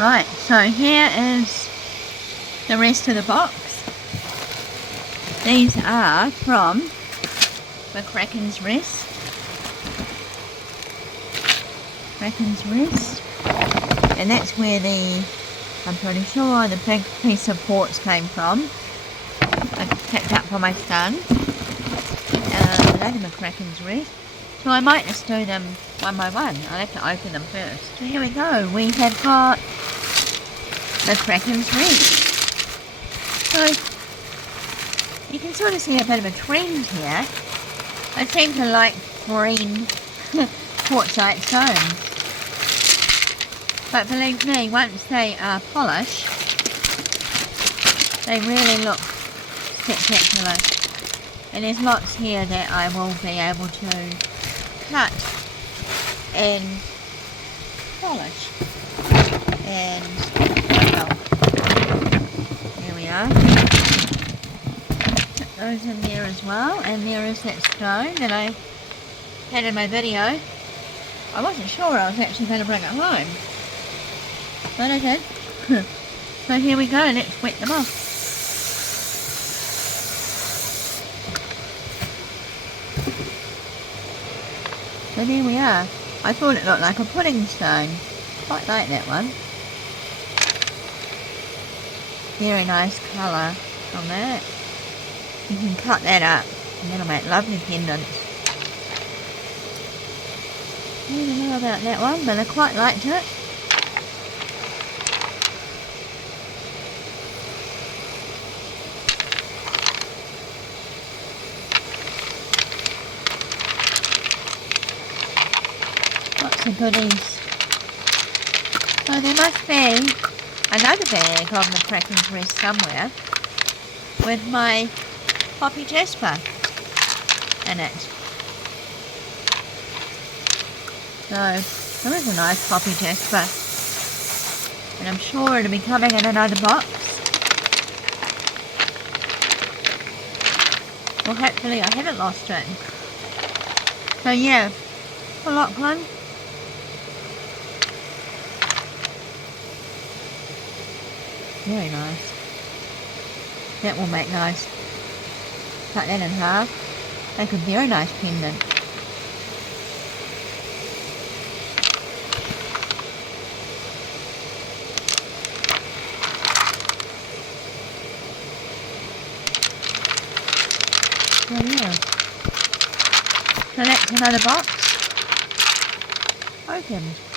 Right, so here is the rest of the box. These are from McCracken's Rest. And that's where I'm pretty sure the big piece of quartz came from. I picked up for my son. Another McCracken's Rest. So I might just do them one by one. I'll have to open them first. So here we go. We have got McCracken's Rest. So you can sort of see a bit of a trend here. I seem to like green quartzite stones. But believe me, once they are polished, they really look spectacular. And there's lots here that I will be able to cut and polish. And well, there we are. Put those in there as well. And there is that stone that I had in my video. I wasn't sure I was actually going to bring it home, but I did. So here we go, let's wet them off. So there we are. I thought it looked like a pudding stone. Quite like that one. Very nice colour on that. You can cut that up and that'll make lovely pendants. I don't know about that one, but I quite liked it. Lots of goodies. So there must be another bag of McCracken's Rest somewhere with my poppy jasper in it. So there is a nice poppy jasper, and I'm sure it'll be coming in another box. Well, hopefully I haven't lost it. So yeah, for Rockhunt. Very nice. That will make nice. Cut that in half. Make a very nice pendant. Oh yeah. So that's another box. Opened.